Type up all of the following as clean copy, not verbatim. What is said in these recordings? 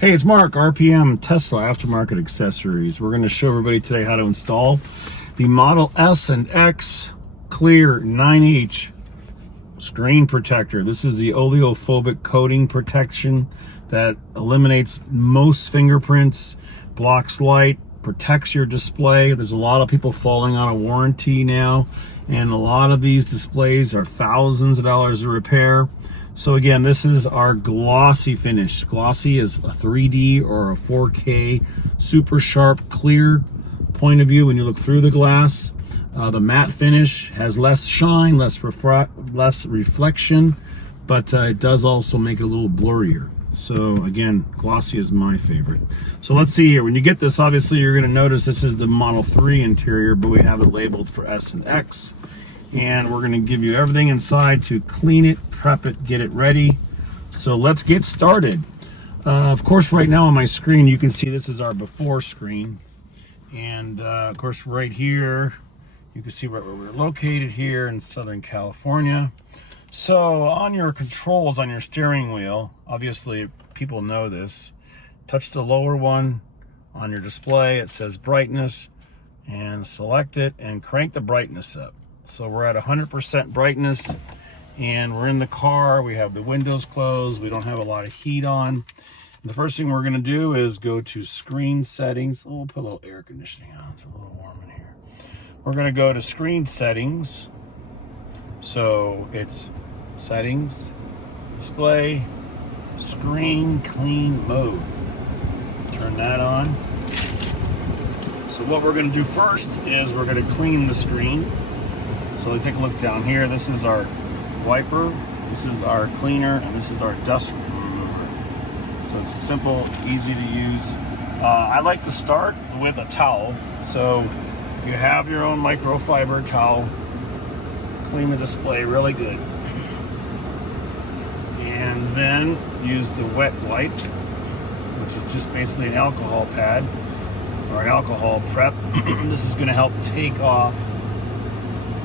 Hey, it's Mark, RPM Tesla Aftermarket Accessories. We're going to show everybody today how to install the Model S and X Clear 9H screen protector. This is the oleophobic coating protection that eliminates most fingerprints, blocks light, protects your display. There's a lot of people falling out of warranty now, and a lot of these displays are thousands of dollars to repair. So again, this is our glossy finish. Glossy is a 3D or a 4K super sharp clear point of view when you look through the glass. The matte finish has less shine, less reflection, but it does also make it a little blurrier. So again, glossy is my favorite. So let's see here. When you get this, obviously you're going to notice this is the Model 3 interior, but we have it labeled for S and X. And we're going to give you everything inside to clean it, prep it, get it ready. So let's get started. Of course, right now on my screen, you can see this is our before screen. And of course, right here, you can see where we're located here in Southern California. So on your controls on your steering wheel, obviously people know this, touch the lower one on your display. It says brightness, and select it and crank the brightness up. So we're at 100% brightness, and we're in the car. We have the windows closed. We don't have a lot of heat on. And the first thing we're going to do is go to screen settings. Oh, we'll put a little air conditioning on. It's a little warm in here. We're going to go to screen settings. So it's settings, display, screen clean mode. Turn that on. So what we're going to do first is we're going to clean the screen. So take a look down here. This is our wiper, this is our cleaner, and this is our dust remover. So it's simple, easy to use. I like to start with a towel. So if you have your own microfiber towel, clean the display really good. And then use the wet wipe, which is just basically an alcohol pad or an alcohol prep. This is going to help take off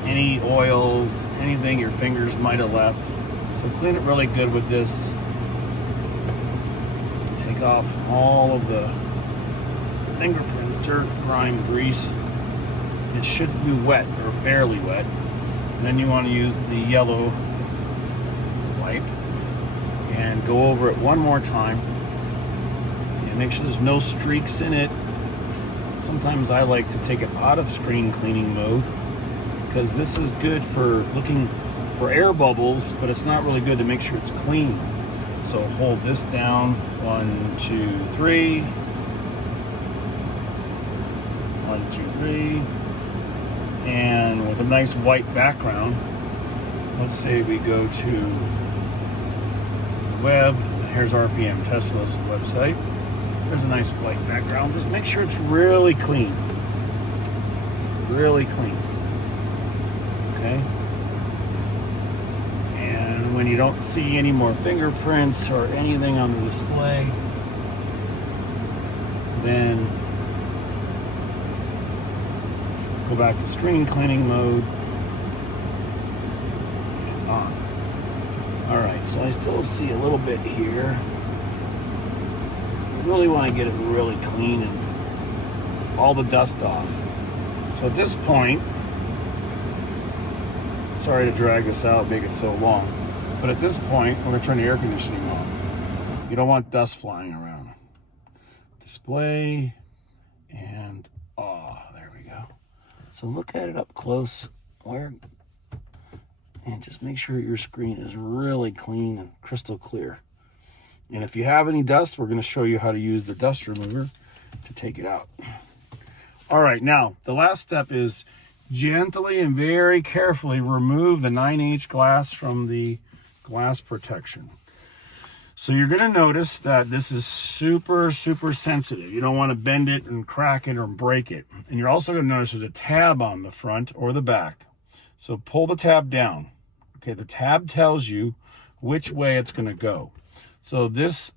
any oils, anything your fingers might have left. So clean it really good with this. Take off all of the fingerprints, dirt, grime, grease. It should be wet or barely wet. Then you want to use the yellow wipe and go over it one more time. And make sure there's no streaks in it. Sometimes I like to take it out of screen cleaning mode, because this is good for looking for air bubbles, but it's not really good to make sure it's clean. So hold this down, 1, 2, 3, 1, 2, 3, and with a nice white background, let's say we go to the web, and here's RPM Tesla's website. There's a nice white background. Just make sure it's really clean. Really clean. Okay. And when you don't see any more fingerprints or anything on the display, then go back to screen cleaning mode and on. All right, so I still see a little bit here. I really want to get it really clean and all the dust off. So at this point, sorry to drag this out, make it so long, but at this point, we're going to turn the air conditioning off. You don't want dust flying around. Display, and there we go. So look at it up close, and just make sure your screen is really clean and crystal clear. And if you have any dust, we're going to show you how to use the dust remover to take it out. All right, now the last step is gently and very carefully remove the 9H glass from the glass protection. So you're going to notice that this is super, super sensitive. You don't want to bend it and crack it or break it. And you're also going to notice there's a tab on the front or the back. So pull the tab down. Okay, the tab tells you which way it's going to go. So this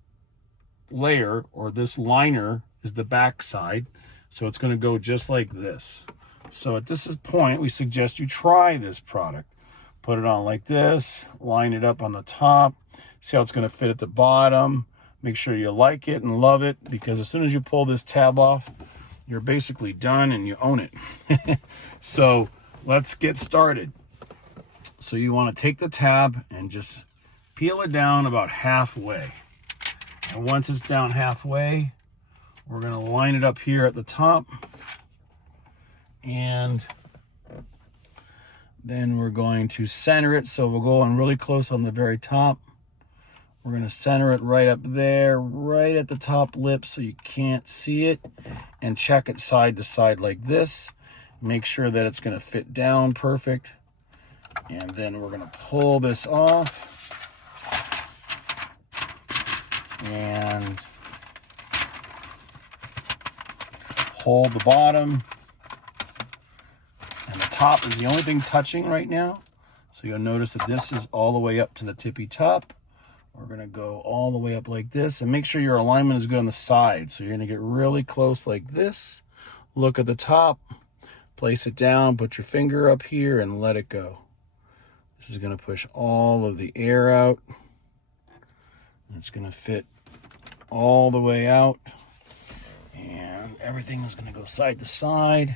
layer or this liner is the back side. So it's going to go just like this. So at this point, we suggest you try this product. Put it on like this, line it up on the top, see how it's going to fit at the bottom. Make sure you like it and love it, because as soon as you pull this tab off, you're basically done and you own it. So let's get started. So you want to take the tab and just peel it down about halfway. And once it's down halfway, we're going to line it up here at the top. And then we're going to center it. So we'll go on really close on the very top. We're going to center it right up there, right at the top lip so you can't see it. And check it side to side like this. Make sure that it's going to fit down perfect. And then we're going to pull this off. And hold the bottom. And the top is the only thing touching right now. So you'll notice that this is all the way up to the tippy top. We're going to go all the way up like this, and make sure your alignment is good on the side. So you're going to get really close like this. Look at the top, place it down, put your finger up here and let it go. This is going to push all of the air out. And it's going to fit all the way out. And everything is going to go side to side.